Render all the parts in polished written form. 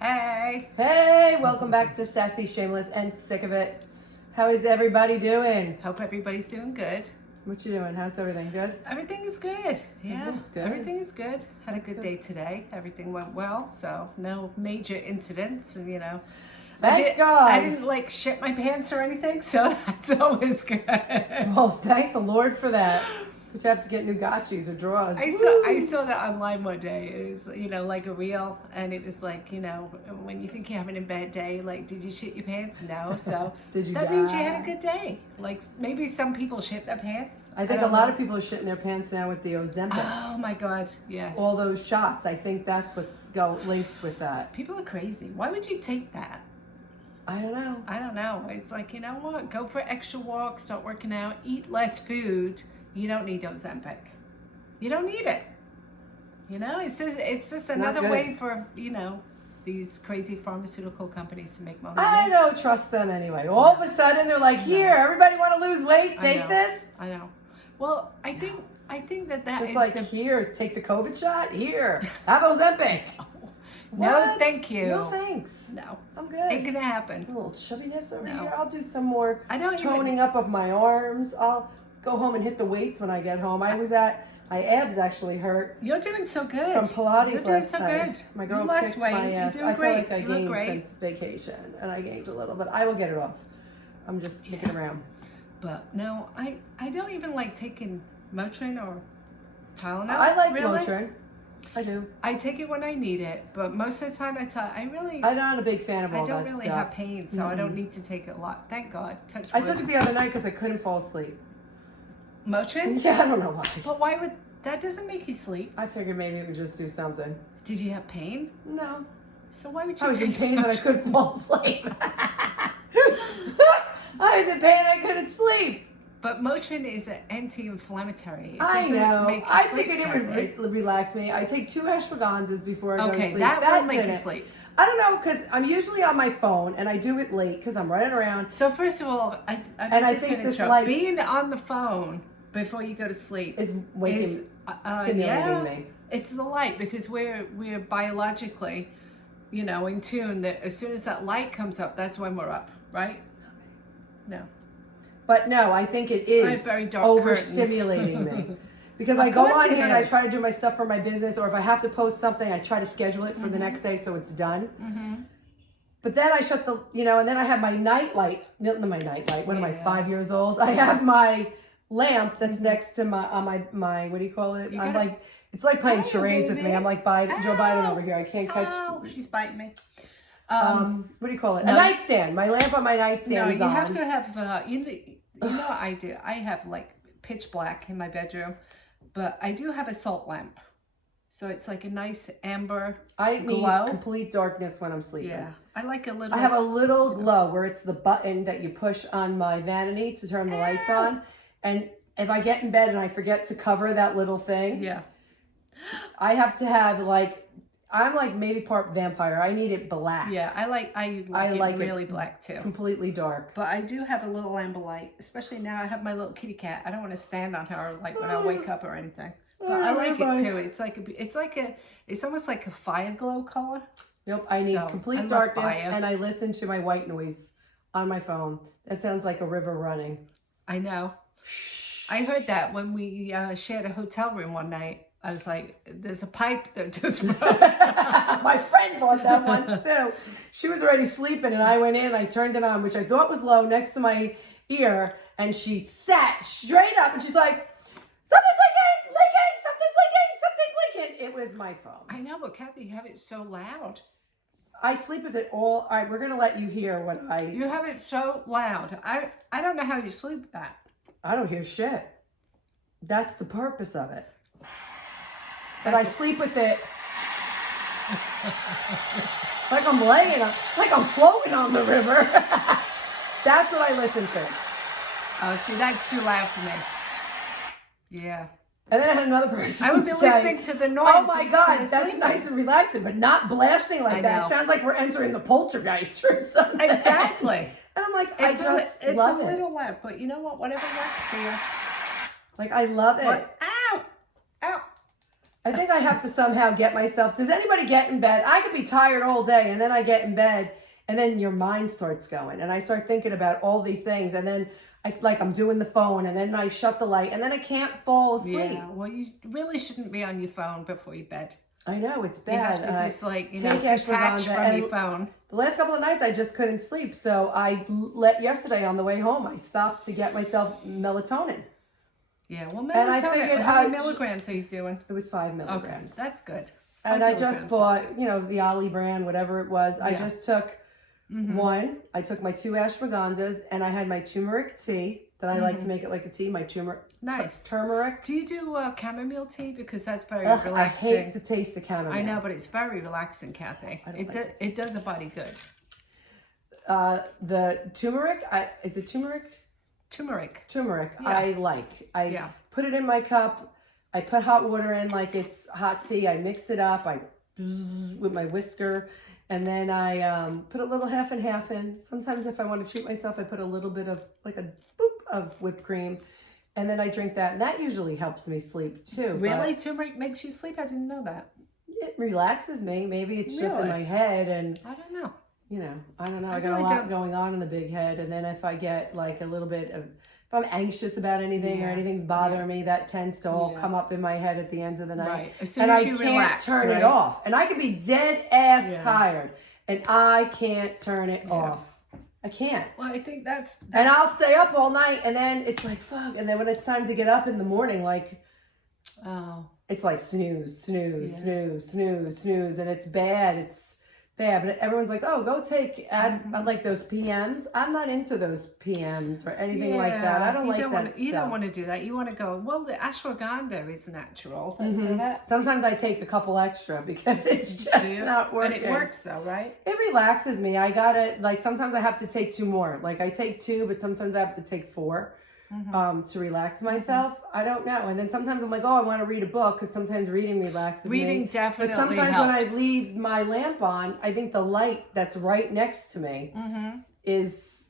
Hey. Hey, welcome back to Sassy, Shameless, and Sick of It. How is everybody doing? Hope everybody's doing good. What you doing? How's everything? Good? Everything is good. Yeah. Everything's good. Everything is good. Had a good day today. Everything went well, so no major incidents, you know. Thank God. I didn't shit my pants or anything, so that's always good. Well, thank the Lord for that. But you have to get new gotchis or drawers. I saw that online one day. It was, like a reel, and it was like, when you think you're having a bad day, like, did you shit your pants? No. So Did you that die? means you had a good day. Like, maybe some people shit their pants. I think a lot of people are shitting their pants now with the Ozempic. Oh my God, yes. All those shots. I think that's what's linked with that. People are crazy. Why would you take that? I don't know. It's like, you know what? Go for extra walks, start working out, eat less food. You don't need Ozempic. You don't need it. It's just another way for, these crazy pharmaceutical companies to make money. I don't trust them anyway. All of a sudden they're like, here, everybody want to lose weight? Take this? I know. Well, I think that just is like, here, take the COVID shot. Here, have Ozempic. No, thank you. No, thanks. No. I'm good. Ain't gonna happen. A little chubbiness over here. I'll do some more toning up of my arms. I'll go home and hit the weights when I get home. My abs actually hurt. You're doing so good. From Pilates You're doing last so night. good. My girl lost kicked weight. my ass. You're doing I feel great. like I You look gained great. since vacation, and I gained a little, but I will get it off. I'm just looking around. But no, I don't even like taking Motrin or Tylenol. I like really. Motrin. I do. I take it when I need it, but most of the time I'm not a big fan of all that stuff. I don't really have pain, so I don't need to take it a lot. Thank God. Touch I wood. took it the other night because I couldn't fall asleep. Motrin? Yeah, I don't know why. But why would that doesn't make you sleep? I figured maybe it would just do something. Did you have pain? No. So why would you? I was in pain that I couldn't fall asleep. I was in pain I couldn't sleep. But Motrin is an anti-inflammatory. It I doesn't know. Make you I sleep figured correctly. it would relax me. I take 2 ashwagandhas before I go to sleep. That will make you didn't. sleep. I don't know, because I'm usually on my phone and I do it late because I'm running around. So first of all, I think this light being on the phone before you go to sleep is stimulating me. It's the light, because we're biologically, in tune that as soon as that light comes up, that's when we're up, right? No. But no, I think it is overstimulating me. Because I go on here and I try to do my stuff for my business, or if I have to post something, I try to schedule it for the next day so it's done. Mm-hmm. But then I shut the, and then I have my night light. Not my night light. What am I, 5 years old? I have my lamp that's next to my what do you call it? I'm like, it's like playing charades with me. I'm like Joe Biden over here. I can't catch. Oh, she's biting me. What do you call it? A nightstand. My lamp on my nightstand is on. No, you have to have, you know what I do? I have pitch black in my bedroom, but I do have a salt lamp. So it's like a nice amber I glow. need complete darkness when I'm sleeping. Yeah, I like a little. I have a little glow where it's the button that you push on my vanity to turn the lights on. And if I get in bed and I forget to cover that little thing, I have to have I'm maybe part vampire. I need it black. Yeah, I like it really black too. Completely dark. But I do have a little amber light, especially now I have my little kitty cat. I don't want to stand on her when I wake up or anything. But I like it too. It's almost like a fire glow color. Nope, I need complete darkness, and I listen to my white noise on my phone. That sounds like a river running. I know. I heard that when we shared a hotel room one night. I was like, there's a pipe that just broke. My friend thought that once too. She was already sleeping and I went in, I turned it on, which I thought was low, next to my ear, and she sat straight up and she's like, something's leaking. It was my phone. I know, but Kathy, you have it so loud. I sleep with it all. All right, we're going to let you hear what You have it so loud. I don't know how you sleep with that. I don't hear shit. That's the purpose of it. But I sleep with it like I'm floating on the river. That's what I listen to. Oh, see, that's too loud for me. Yeah. And then I had another person I would be listening to the noise. Oh my God, that's nice and relaxing, but not blasting like that. It sounds like we're entering the poltergeist or something. Exactly. And I'm like, it's love it. It's a little loud, but you know what? Whatever works for you. Like, I love it. Ow! Ow! I think I have to somehow get myself. Does anybody get in bed? I could be tired all day, and then I get in bed, and then your mind starts going, and I start thinking about all these things, and then I'm doing the phone, and then I shut the light, and then I can't fall asleep. Yeah, well, you really shouldn't be on your phone before you bed. I know, it's bad. You have to just detach from your phone. The last couple of nights I just couldn't sleep, so yesterday on the way home, I stopped to get myself melatonin. Yeah, well, melatonin, how many milligrams are you doing? It was 5 milligrams. Okay, that's good. And I just bought, the Ollie brand, whatever it was. Yeah. I just took one. I took my 2 ashwagandhas, and I had my turmeric tea that I like to make it like a tea. My turmeric. Turmeric. Do you do chamomile tea? Because that's very relaxing. I hate the taste of chamomile. I know, but it's very relaxing, Kathy. It does a body good. The turmeric, is it turmeric? Turmeric. Yeah. I like. I put it in my cup. I put hot water in like it's hot tea. I mix it up. With my whisker. And then I put a little half and half in. Sometimes if I want to treat myself, I put a little bit of like a boop of whipped cream. And then I drink that. And that usually helps me sleep too. Really? Turmeric makes you sleep? I didn't know that. It relaxes me. Maybe it's just in my head. And I don't know. I don't know. I got a lot going on in the big head. And then if I get like a little bit of, if I'm anxious about anything or anything's bothering me, that tends to all come up in my head at the end of the night. Right. As soon as you relax, turn it off. And I can be dead ass tired. And I can't turn it off. I can't. Well, I think that's... And I'll stay up all night. And then it's like, fuck. And then when it's time to get up in the morning, like... Oh. It's like snooze, snooze, snooze, snooze, snooze. And it's bad. It's bad. But everyone's like, oh, go add like those PMs. I'm not into those PMs or anything like that. I don't like that stuff. You don't want to do that. You want to go, well, the ashwagandha is natural. Let's do that. Sometimes I take a couple extra because it's just not working. And it works though, right? It relaxes me. I gotta, like, sometimes I have to take 2 more. Like, I take 2, but sometimes I have to take 4. To relax myself. I don't know. And then sometimes I'm like, oh, I want to read a book because sometimes reading relaxes me. Reading definitely But sometimes helps. when I leave my lamp on, I think the light that's right next to me is,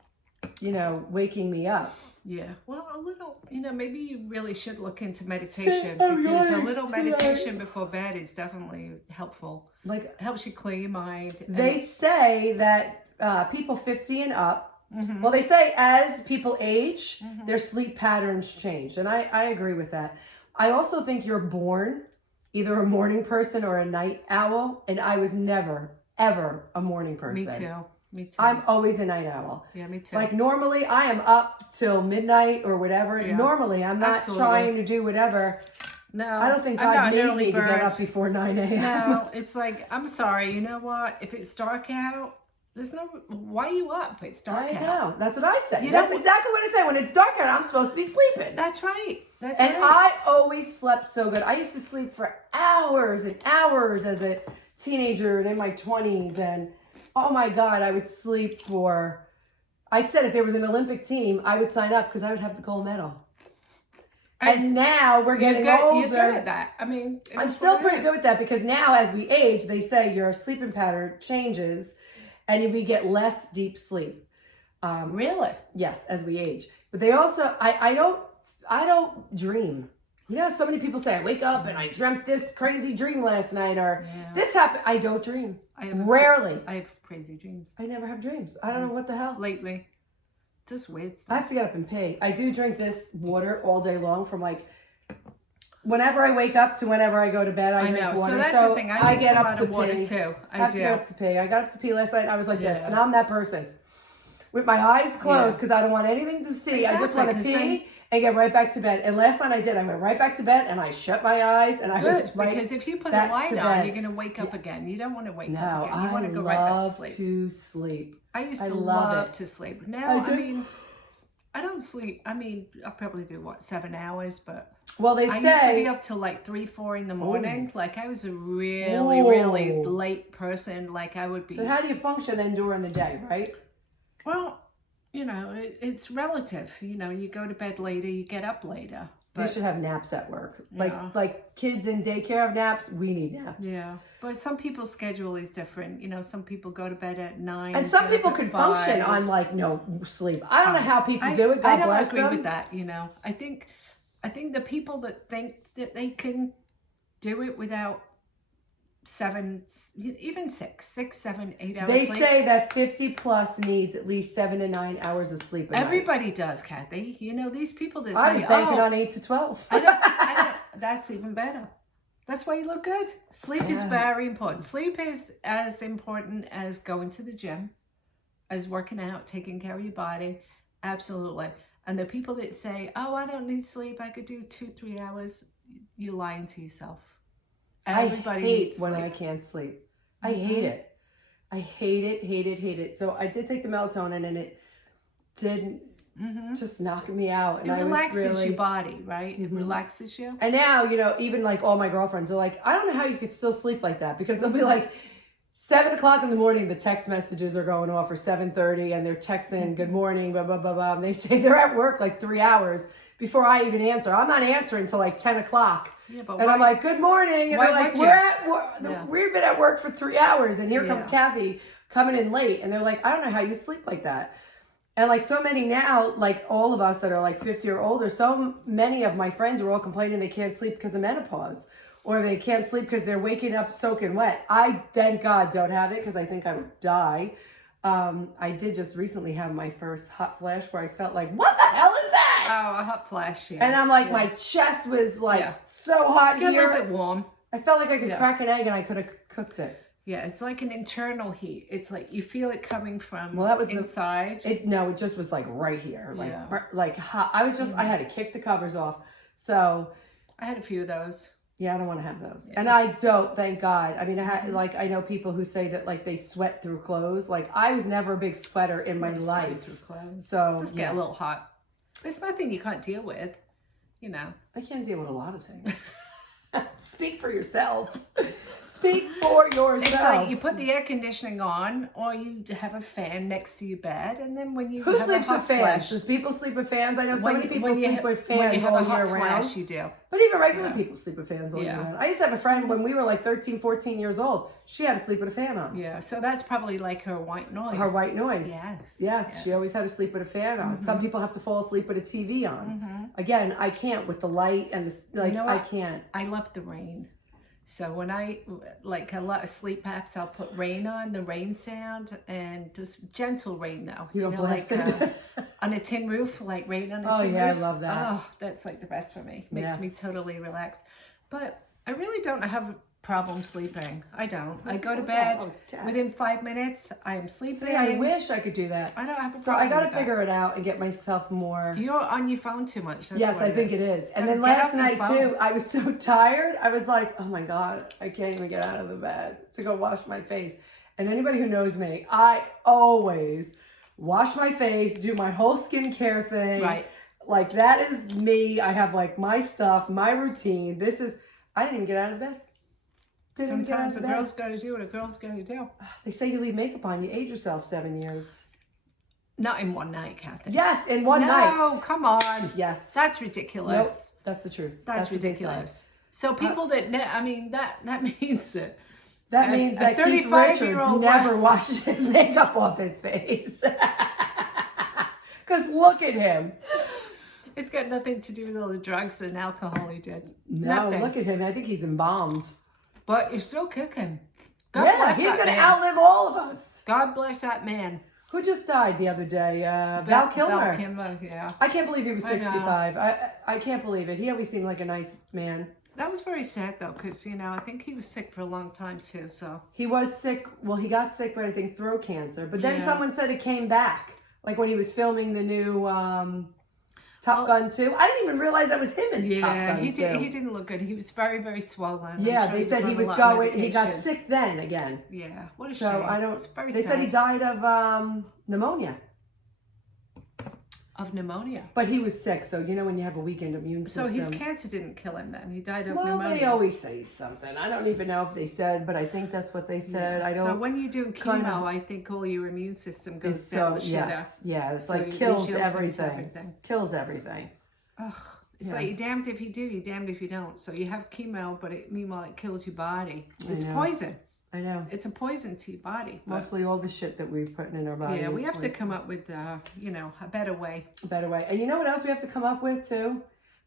waking me up. Yeah. Well, a little, maybe you really should look into meditation because a little meditation before bed is definitely helpful. Like, helps you clear your mind. They say that people 50 and up, well, they say as people age, their sleep patterns change. And I agree with that. I also think you're born either a morning person or a night owl. And I was never, ever a morning person. Me too. I'm always a night owl. Yeah, me too. Like normally I am up till midnight or whatever. Yeah. Normally I'm not trying to do no. I don't think God made me to get up before 9 a.m. No, it's like, I'm sorry. You know what? If it's dark out, why are you up? It's dark out. I know. That's what I say. That's exactly what I say. When it's dark out, I'm supposed to be sleeping. That's right. And I always slept so good. I used to sleep for hours and hours as a teenager and in my 20s. And oh my God, I would sleep I said if there was an Olympic team, I would sign up because I would have the gold medal. And now we're getting older. You're good at that. I mean, I'm still pretty good at that because now as we age, they say your sleeping pattern changes. And we get less deep sleep. Really? Yes, as we age. But they also, I don't dream. So many people say, I wake up and I dreamt this crazy dream last night or this happened. I don't dream. Rarely. I have crazy dreams. I never have dreams. I don't know what the hell. Lately. Just weird stuff. I have to get up and pee. I do drink this water all day long from like, whenever I wake up to whenever I go to bed, I drink water. So that's the thing. I get up to water too. I have to get up to pee. I got up to pee last night. And I was like this, and I'm that person with my eyes closed because I don't want anything to see. Exactly, I just want to pee and get right back to bed. And last night I did. I went right back to bed and I shut my eyes and I was right because if you put a light on, you're gonna wake up again. You don't want to wake up again. You want to go right back to sleep. To sleep. I used to love to sleep. Now I don't sleep. I mean, I probably do 7 hours, but. Well, they I say... I used to be up till like 3, 4 in the morning. Ooh. Like I was a really late person. Like I would be... But how do you function then during the day, right? Well, it's relative. You go to bed later, you get up later. They should have naps at work. Like kids in daycare have naps, we need naps. Yeah. But some people's schedule is different. Some people go to bed at 9. And some people could function on like no sleep. I don't know how people do it. God bless them. I don't agree with that, I think the people that think that they can do it without 7, even 6, 7, 8 hours They sleep. say that 50 plus needs at least 7 to 9 hours of sleep. Everybody does, Kathy. You know, these people that say, I was banking on 8 to 12. I don't, that's even better. That's why you look good. Sleep is very important. Sleep is as important as going to the gym, as working out, taking care of your body. Absolutely. And the people that say, oh, I don't need sleep, I could do 2-3 hours, you're lying to yourself. Everybody needs sleep. When I can't sleep. I hate it. I hate it. So I did take the melatonin and it didn't just knock me out. And it relaxes your body, right? It relaxes you. And now, you know, even like all my girlfriends are like, I don't know how you could still sleep like that, because they'll be like 7 o'clock in the morning, the text messages are going off, or 7:30, and they're texting good morning, blah, blah, blah, blah. And they say they're at work like 3 hours before I even answer. I'm not answering until like 10 o'clock. Yeah, and I'm like, good morning. And they're like, we've been at work for 3 hours. And here comes Kathy coming in late. And they're like, I don't know how you sleep like that. And like so many now, like all of us that are like 50 or older, so many of my friends are all complaining they can't sleep because of menopause, or they can't sleep because they're waking up soaking wet. I, thank God, don't have it, because I think I would die. I did just recently have my first hot flash where I felt like, what the hell is that? Oh, a hot flash, yeah. And I'm like, my chest was like so hot here. A little bit warm. I felt like I could crack an egg and I could have cooked it. Yeah, it's like an internal heat. It's like you feel it coming from inside. It just was like right here, like hot. I was just, I had to kick the covers off. So I had a few of those. Yeah, I don't want to have those. Yeah. And I don't, thank God. I mean, I had, like, I know people who say that, like, they sweat through clothes. Like, I was never a big sweater in my life. Through clothes. So, just get a little hot. There's nothing you can't deal with, you know. I can't deal with a lot of things. Speak for yourself. Speak for yourself. It's like you put the air conditioning on, or you have a fan next to your bed, and then when you Who sleeps with fans? Does people sleep with fans? I know so many people sleep with fans all year round. You do. But even regular people sleep with fans all year round. I used to have a friend when we were like 13, 14 years old. She had to sleep with a fan on. Yeah, so that's probably like her white noise. Her white noise. Yes. She always had to sleep with a fan on. Some people have to fall asleep with a TV on. Again, I can't with the light and the, like, you know, I can't. I love the rain. So when I, like a lot of sleep apps, I'll put rain on, the rain sound, and just gentle rain though. You don't blast it? On a tin roof, like rain on a tin roof. Oh yeah, I love that. Oh, that's like the best for me. Makes me totally relaxed. But I really don't have a problem sleeping. I don't. I go to bed within 5 minutes. I am sleeping. See, I wish I could do that. I don't have a problem. So I got to figure it out and get myself more. You're on your phone too much. That's yes, I think it is. And then last night too, I was so tired. I was like, oh my God, I can't even get out of the bed to go wash my face. And anybody who knows me, I always wash my face, do my whole skincare thing. Right. Like that is me. I have like my stuff, my routine. I didn't even get out of bed. Sometimes a girl's got to do what a girl's got to do. They say you leave makeup on, you age yourself 7 years. Not in one night, Kathy. Yes, in one night. No, come on. Yes. That's ridiculous. Nope, that's the truth. That's ridiculous. So people that means that. That means that Keith Richards never washes his makeup off his face. Because look at him. It's got nothing to do with all the drugs and alcohol he did. No, nothing. Look at him. I think he's embalmed. But he's still kicking. He's going to outlive all of us. God bless that man. Who just died the other day? Val Kilmer. Val Kilmer, yeah. I can't believe he was 65. I can't believe it. He always seemed like a nice man. That was very sad, though, because, you know, I think he was sick for a long time, too, so. He was sick. Well, he got sick with, I think, throat cancer. But then someone said it came back. Like when he was filming the new Top Gun 2. I didn't even realize that was him in Top Gun 2. He didn't look good. He was very, very swollen. Yeah, they said he was going. He got sick then again. Yeah, what a shame. So I don't. They said he died of pneumonia. Of pneumonia. But he was sick, so you know when you have a weakened immune system. So his cancer didn't kill him then. He died of pneumonia. Well, they always say something. I don't even know if they said, but I think that's what they said. Yeah. So when you do chemo, I think all your immune system goes down the shitter. Yeah, it's like kills everything. Kills everything. Ugh. It's like you're damned if you do, you're damned if you don't. So you have chemo, but meanwhile it kills your body. It's poison. I know. It's a poison to your body. Mostly all the shit that we're putting in our body. Yeah, we have to come up with, a better way. A better way. And you know what else we have to come up with, too?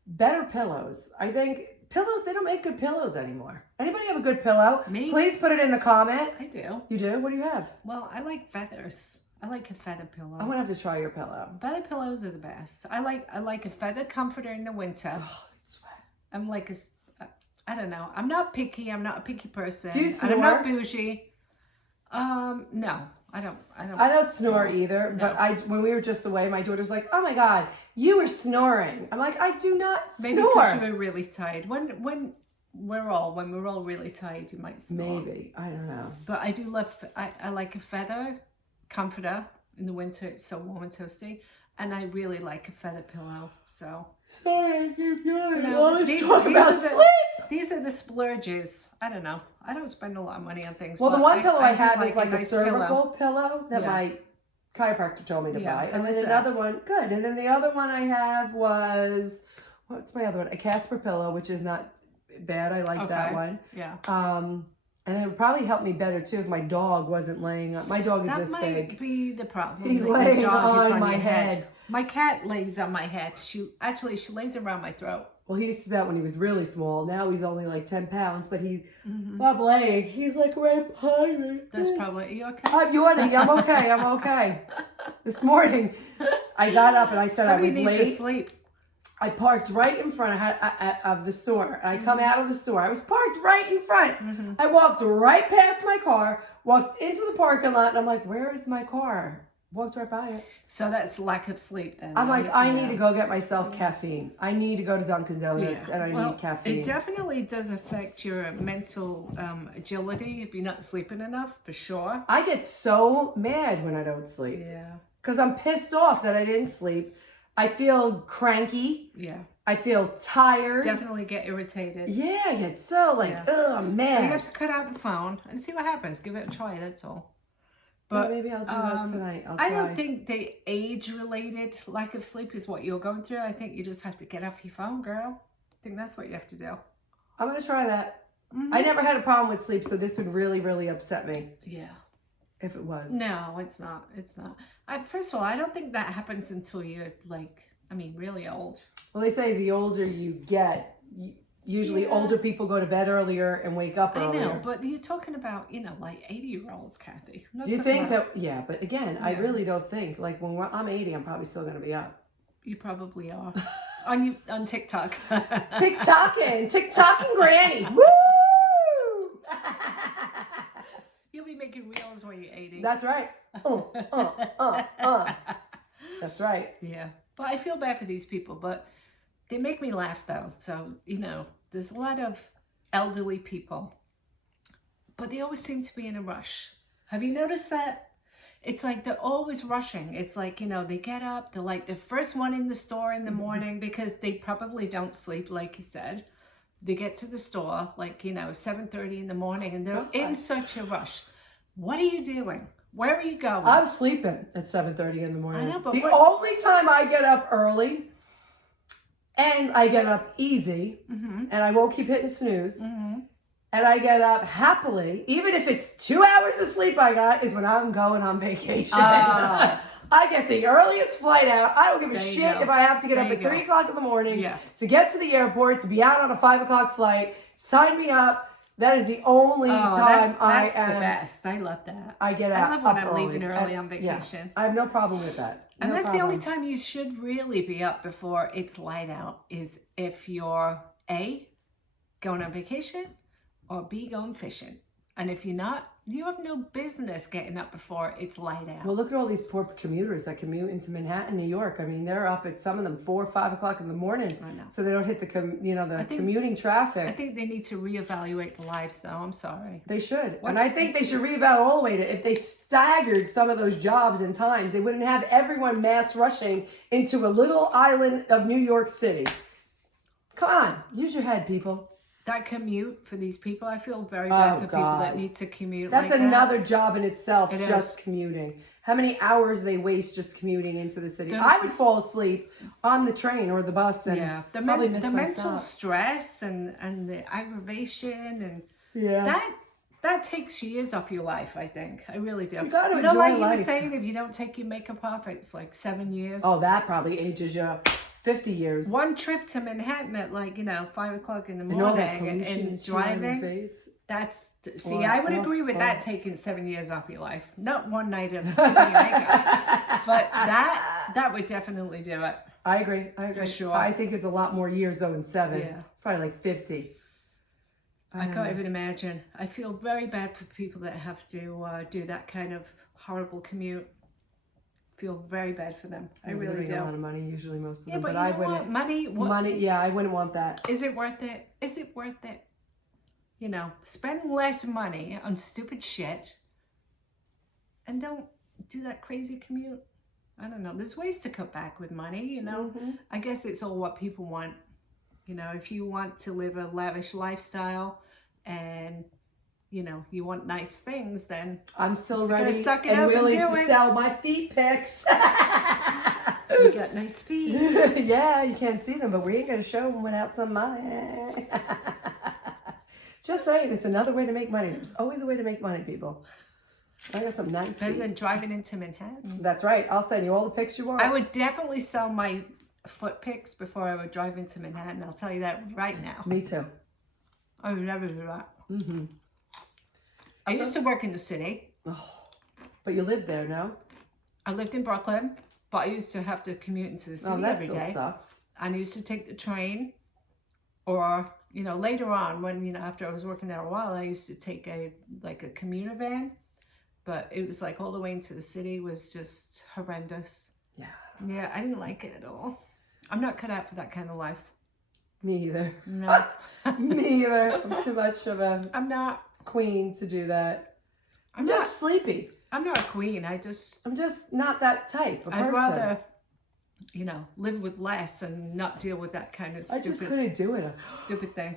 Better pillows. I think pillows, they don't make good pillows anymore. Anybody have a good pillow? Me? Please put it in the comment. I do. You do? What do you have? Well, I like feathers. I like a feather pillow. I'm gonna have to try your pillow. Feather pillows are the best. I like a feather comforter in the winter. Oh, it's sweat. I'm like I don't know. I'm not picky. I'm not a picky person. Do you snore? And I'm not bougie. No, I don't. I don't snore either. No. But when we were just away, my daughter's like, "Oh my God, you were snoring." I'm like, "I do not Maybe snore." because you were really tired. When we're all really tired, you might snore. Maybe, I don't know. But I do love. I like a feather comforter in the winter. It's so warm and toasty, and I really like a feather pillow. So. Sorry, I keep yawning. These are the splurges. I don't know. I don't spend a lot of money on things. Well, the one pillow I have is like a nice cervical pillow that my chiropractor told me to buy. And then another one, good. And then the other one I have was, what's my other one? A Casper pillow, which is not bad. I like that one. Yeah. And it would probably help me better too if my dog wasn't laying on. My dog is this big. That might be the problem. He's laying on my head. My cat lays on my head. She lays around my throat. Well, he used to do that when he was really small. Now he's only like 10 pounds, but Bob laying. He's like right behind me. That's probably, are you okay? I'm yawning. I'm okay. I'm okay. This morning, I got up and I said I was late. Somebody needs to sleep. I parked right in front of the store. And I come out of the store. I was parked right in front. I walked right past my car, walked into the parking lot, and I'm like, where is my car? Walked right by it. So that's lack of sleep then. I'm like, I need to go get myself caffeine. I need to go to Dunkin' Donuts and I need caffeine. It definitely does affect your mental agility if you're not sleeping enough, for sure. I get so mad when I don't sleep. Yeah. Because I'm pissed off that I didn't sleep. I feel cranky. Yeah. I feel tired. Definitely get irritated. Yeah, I get so I'm mad. So you have to cut out the phone and see what happens. Give it a try, that's all. But maybe I'll do that tonight. I'll try. I don't think the age-related lack of sleep is what you're going through. I think you just have to get off your phone, girl. I think that's what you have to do. I'm going to try that. I never had a problem with sleep, so this would really, really upset me. Yeah. If it was. No, it's not. It's not. First of all, I don't think that happens until you're really old. Well, they say the older you get, usually older people go to bed earlier and wake up earlier. I know, but you're talking about, like 80-year-olds, Kathy. Do you think that, but again, I really don't think, like when I'm 80, I'm probably still going to be up. You probably are. on TikTok. TikToking granny. Woo! You'll be making reels when you're 80. That's right. That's right. Yeah. But I feel bad for these people, but they make me laugh though. So, there's a lot of elderly people, but they always seem to be in a rush. Have you noticed that? It's like they're always rushing. It's like, they get up, they're like the first one in the store in the morning because they probably don't sleep, like you said. They get to the store like, 7:30 in the morning and they're in such a rush. What are you doing? Where are you going? I'm sleeping at 7:30 in the morning. I know, but the only time I get up early and I get up easy and I won't keep hitting snooze and I get up happily, even if it's 2 hours of sleep I got, is when I'm going on vacation. I get the earliest flight out. I don't give a shit if I have to get up at 3 o'clock in the morning to get to the airport, to be out on a 5 o'clock flight. Sign me up. That is the only time that's the best. I love that. I get out. I love when I'm leaving early on vacation. Yeah, I have no problem with that. And that's the only time you should really be up before it's light out, is if you're A, going on vacation, or B, going fishing. And if you're not, you have no business getting up before it's light out. Well, look at all these poor commuters that commute into Manhattan, New York. I mean, they're up at, some of them, 4 or 5 o'clock in the morning. I know. So they don't hit the commuting traffic. I think they need to reevaluate the lives, though. I'm sorry. They should. And I think they should reevaluate it. If they staggered some of those jobs and times, they wouldn't have everyone mass rushing into a little island of New York City. Come on. Use your head, people. That commute for these people, I feel very bad for people that need to commute. That's like another job in itself, It just commuting. How many hours they waste just commuting into the city. I would fall asleep on the train or the bus and the probably miss my mental stop. stress and the aggravation and that takes years off your life, I think. I really do. You gotta like enjoy you were life. saying, if you don't take your makeup off, it's like 7 years. Oh, that probably ages you 50 years. One trip to Manhattan at 5 o'clock in the morning and driving. That's, see, I would agree with that, taking 7 years off your life. Not one night of sleeping naked. But that would definitely do it. I agree. For sure. I think it's a lot more years though in 7. Yeah. It's probably like 50. I can't even imagine. I feel very bad for people that have to do that kind of horrible commute. Feel very bad for them. I really do. A lot of money, usually most of them. Yeah, but I you know what? Money, yeah, I wouldn't want that. Is it worth it? Is it worth it? Spend less money on stupid shit and don't do that crazy commute. I don't know. There's ways to cut back with money, I guess it's all what people want. If you want to live a lavish lifestyle and, you want nice things, then I'm still ready suck it and up willing and do to it. sell my feet pics. You got nice feet. Yeah, you can't see them, but we ain't going to show them without some money. Just saying, it's another way to make money. There's always a way to make money, people. I got some nice Better feet. than driving into Manhattan. That's right. I'll send you all the pics you want. I would definitely sell my foot pics before I would drive into Manhattan. I'll tell you that right now. Me too. I would never do that. I used to work in the city. Oh, but you lived there, no? I lived in Brooklyn, but I used to have to commute into the city every day. That still sucks. And I used to take the train, or later on when after I was working there a while, I used to take a commuter van. But it was all the way into the city was just horrendous. Yeah. Yeah, I didn't like it at all. I'm not cut out for that kind of life. Me either. No. Me either. I'm too much of a queen to do that. I'm just sleepy. I'm not a queen. I'm just not that type of person. I'd rather, live with less and not deal with that kind of stupid. I just couldn't do it. Stupid thing.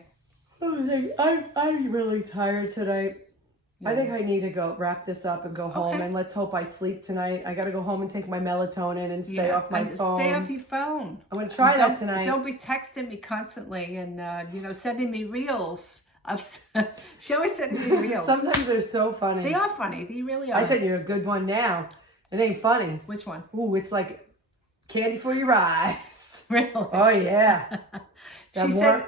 I'm really tired tonight. Yeah. I think I need to go wrap this up and go home, and let's hope I sleep tonight. I got to go home and take my melatonin and stay off my phone. Stay off your phone. I'm going to try that tonight. Don't be texting me constantly and, sending me reels. She always sends me reels. Sometimes they're so funny. They are funny. They really are. I sent you a good one now. It ain't funny. Which one? Ooh, it's like candy for your eyes. Really? Oh, yeah.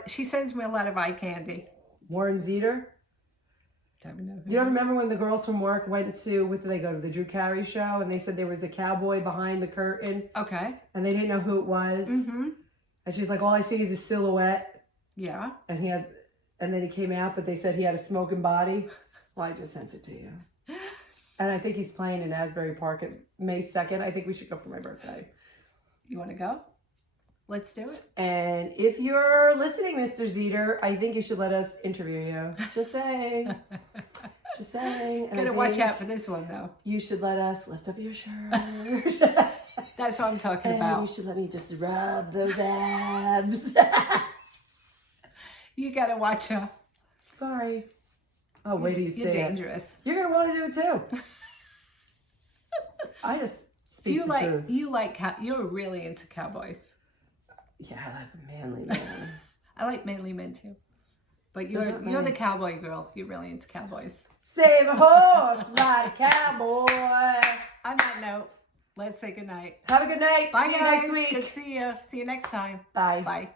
She sends me a lot of eye candy. Warren Zeter. You don't remember when the girls from work went to, what did they go to, the Drew Carey show, and they said there was a cowboy behind the curtain. Okay. And they didn't know who it was. Mm-hmm. And she's like, all I see is his silhouette. Yeah. And then he came out, but they said he had a smoking body. Well, I just sent it to you. And I think he's playing in Asbury Park at May 2nd. I think we should go for my birthday. You want to go? Let's do it. And if you're listening, Mr. Zeter, I think you should let us interview you. Just saying. Just saying. Gotta watch out for this one, though. You should let us lift up your shirt. That's what I'm talking about. You should let me just rub those abs. You gotta watch her. Sorry. Oh, wait till you say it. You're dangerous. You're gonna want to do it too. I just speak the truth. You're really into cowboys. Yeah, I like manly men. I like manly men too. But you're the cowboy girl. You're really into cowboys. Save a horse, ride a cowboy. On that note, let's say goodnight. Have a good night. Bye, see guys. you next week. Good to see you. See you next time. Bye. Bye.